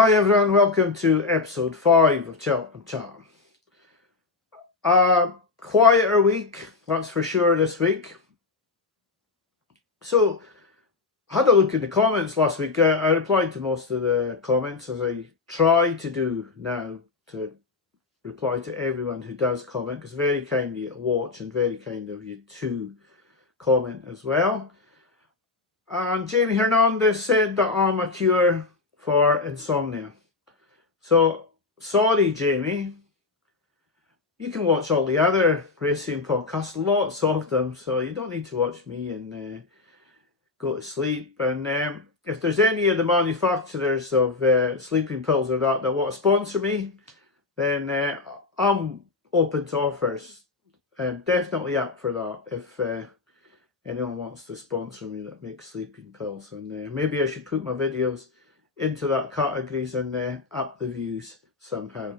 Hi everyone, welcome to episode 5 of Cheltenham Chat. A quieter week, that's for sure, this week. So, I had a look in the comments last week. I replied to most of the comments, as I try to do now, to reply to everyone who does comment, because very kind of you to watch and very kind of you to comment as well. And Jamie Hernandez said that I'm a cure for insomnia. So, sorry Jamie, you can watch all the other racing podcasts, lots of them, so you don't need to watch me and go to sleep. And if there's any of the manufacturers of sleeping pills or that want to sponsor me, then I'm open to offers. Definitely up for that if anyone wants to sponsor me that makes sleeping pills. And maybe I should put my videos into that categories and up the views somehow.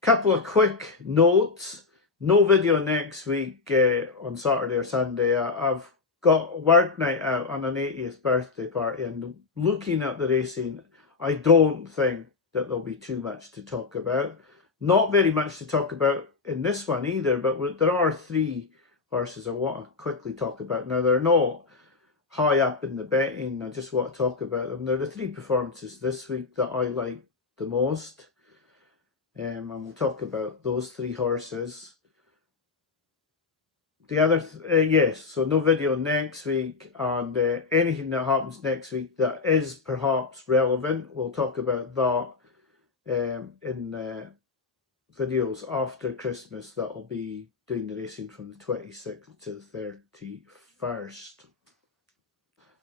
Couple of quick notes. No video next week on Saturday or Sunday. I've got work night out on an 80th birthday party, and looking at the racing, I don't think that there'll be too much to talk about. Not very much to talk about in this one either, but there are 3 horses I want to quickly talk about. Now, they're not high up in the betting, I just want to talk about them. They're the 3 performances this week that I like the most. And we'll talk about those 3 horses. The other, yes, so no video next week, and anything that happens next week that is perhaps relevant, we'll talk about that in videos after Christmas that will be doing the racing from the 26th to the 31st.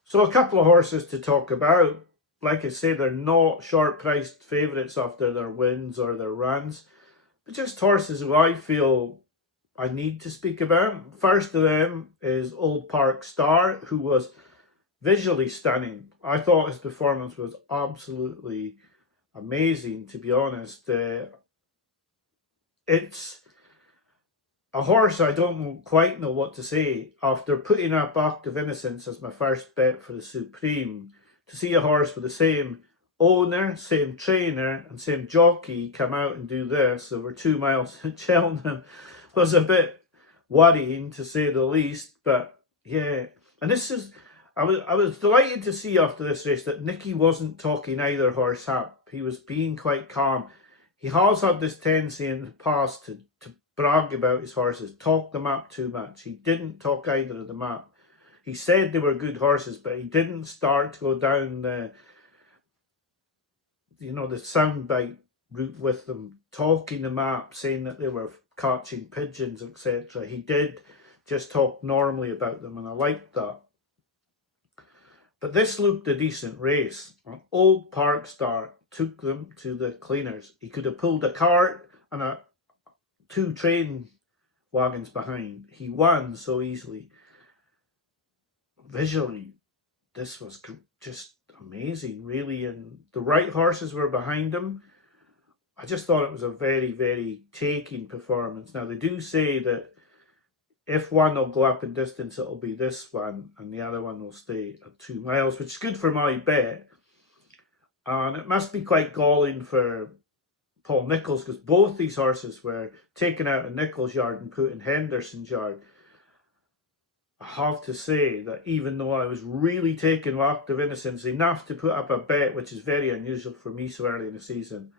So a couple of horses to talk about. Like I say, they're not short-priced favourites after their wins or their runs, but just horses who I feel I need to speak about. First of them is Old Park Star, who was visually stunning. I thought his performance was absolutely amazing, to be honest. It's a horse I don't quite know what to say. After putting up Act of Innocence as my first bet for the Supreme, to see a horse with the same owner, same trainer and same jockey come out and do this over 2 miles at Cheltenham was a bit worrying, to say the least. But yeah, and this is, I was delighted to see after this race that Nicky wasn't talking either horse up. He was being quite calm. He has had this tendency in the past to brag about his horses, talk them up too much. He didn't talk either of them up. He said they were good horses, but he didn't start to go down the soundbite route with them, talking them up, saying that they were catching pigeons, etc. He did just talk normally about them, and I liked that. But this looked a decent race. Old Park Star took them to the cleaners. He could have pulled a cart and 2 train wagons behind. He won so easily. Visually, this was just amazing, really, and the right horses were behind him. I just thought it was a very, very taking performance. Now, they do say that if one will go up in distance, it'll be this one, and the other one will stay at 2 miles, which is good for my bet. And it must be quite galling for Paul Nicholls, because both these horses were taken out of Nicholls' yard and put in Henderson's yard. I have to say that even though I was really taken with Act of Innocence enough to put up a bet, which is very unusual for me so early in the season,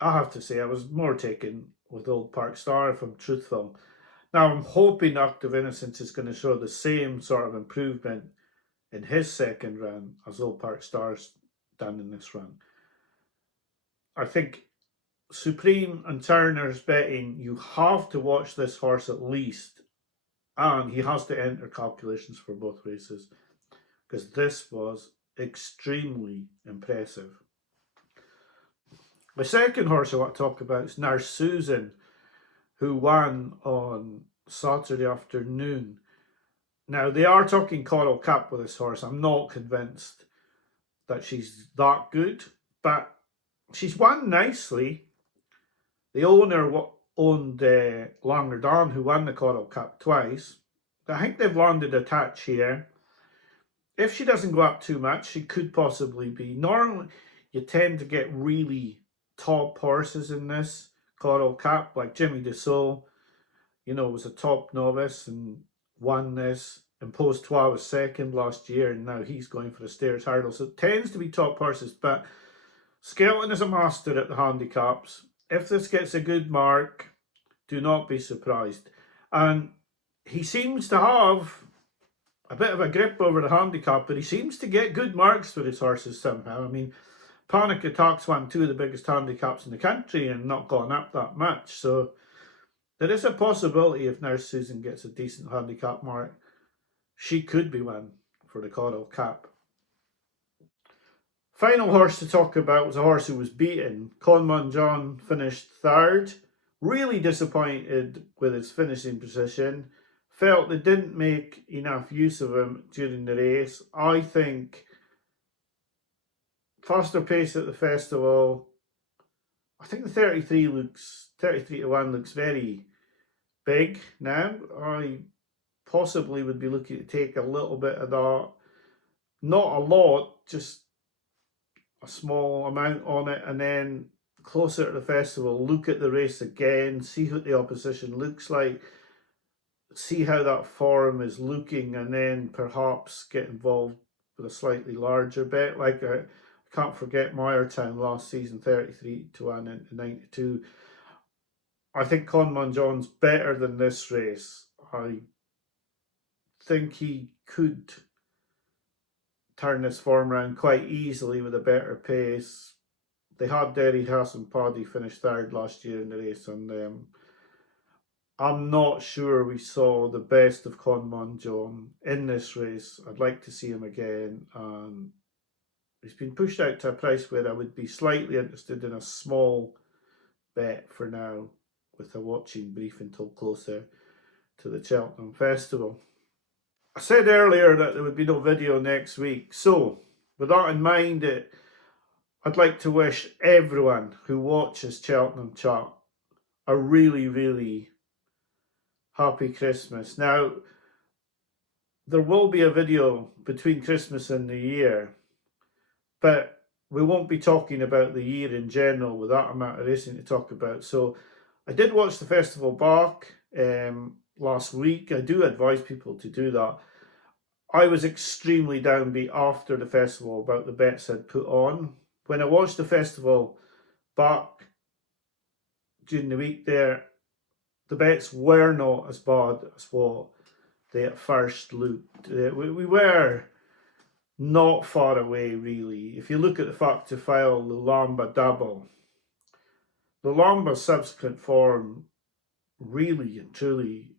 I have to say I was more taken with Old Park Star, if I'm truthful. Now, I'm hoping Act of Innocence is going to show the same sort of improvement in his second run as Old Park Star's done in this run. I think Supreme and Turner's betting, you have to watch this horse at least, and he has to enter calculations for both races, because this was extremely impressive. The second horse I want to talk about is Nur Susan, who won on Saturday afternoon. Now, they are talking Coral Cup with this horse. I'm not convinced that she's that good, but she's won nicely. The owner owned Langerdon, who won the Coral Cup twice. I think they've landed a touch here. If she doesn't go up too much, she could possibly be. Normally, you tend to get really top horses in this Coral Cup, like Jimmy Dussault, was a top novice and won this. Impostois was second last year, and now he's going for the Stairs Hurdle. So it tends to be top horses, but Skelton is a master at the handicaps. If this gets a good mark, do not be surprised. And he seems to have a bit of a grip over the handicap, but he seems to get good marks for his horses somehow. I mean, Panic Attack's won two of the biggest handicaps in the country and not gone up that much. So there is a possibility if Nur Susan gets a decent handicap mark, she could be one for the Coral Cup. Final horse to talk about was a horse who was beaten. Conan John finished third. Really disappointed with his finishing position. Felt they didn't make enough use of him during the race. I think faster pace at the festival. I think the 33 to 1 looks very big now. I possibly would be looking to take a little bit of that. Not a lot, just a small amount on it, and then closer to the festival, look at the race again, see what the opposition looks like, see how that form is looking, and then perhaps get involved with a slightly larger bet. Like I can't forget Meyertown last season, 33 to 1 into 92. I think Conan John's better than this race. I think he could turn this form around quite easily with a better pace. They had Derry Hassan Paddy finish third last year in the race, and I'm not sure we saw the best of Conan John in this race. I'd like to see him again, and he's been pushed out to a price where I would be slightly interested in a small bet for now, with a watching brief until closer to the Cheltenham Festival. I said earlier that there would be no video next week, so with that in mind, I'd like to wish everyone who watches Cheltenham Chat a really, really happy Christmas. Now, there will be a video between Christmas and New Year, but we won't be talking about the year in general with that amount of racing to talk about. So I did watch the festival back last week. I do advise people to do that. I was extremely downbeat after the festival about the bets I'd put on. When I watched the festival back during the week there, the bets were not as bad as what they at first looked. We were not far away, really. If you look at the fact to file the Lamba double, the Lamba's subsequent form, really and truly,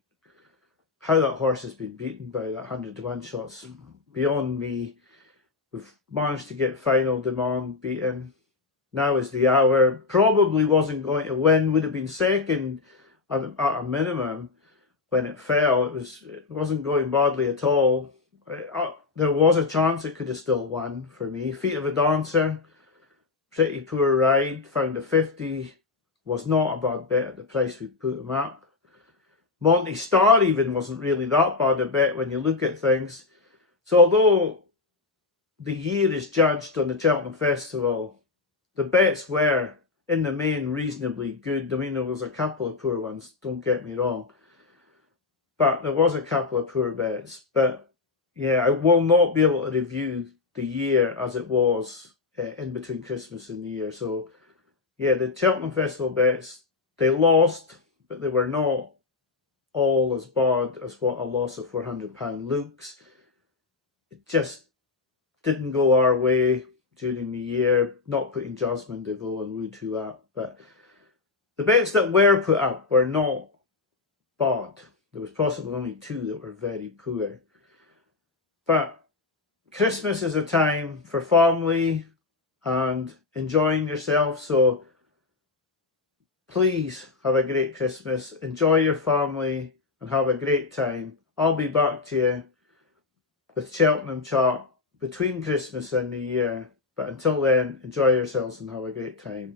how that horse has been beaten by that 100 to 1 shots beyond me. We've managed to get Final Demand beaten. Now is the hour. Probably wasn't going to win. Would have been second at a minimum when it fell. It wasn't going badly at all. There was a chance it could have still won for me. Feet of a Dancer, pretty poor ride. Found a 50. Was not a bad bet at the price we put him up. Monty Star even wasn't really that bad a bet when you look at things. So although the year is judged on the Cheltenham Festival, the bets were in the main reasonably good. I mean, there was a couple of poor ones, don't get me wrong, but there was a couple of poor bets. But yeah, I will not be able to review the year as it was in between Christmas and New Year. So yeah, the Cheltenham Festival bets, they lost, but they were not all as bad as what a loss of £400 looks. It just didn't go our way during the year, not putting Jasmine Deveau and Wood Who up, but the bets that were put up were not bad. There was possibly only two that were very poor. But Christmas is a time for family and enjoying yourself, so please have a great Christmas, enjoy your family and have a great time. I'll be back to you with Cheltenham Chat between Christmas and New Year, but until then, enjoy yourselves and have a great time.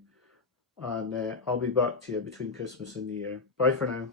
And I'll be back to you between Christmas and New Year. Bye for now.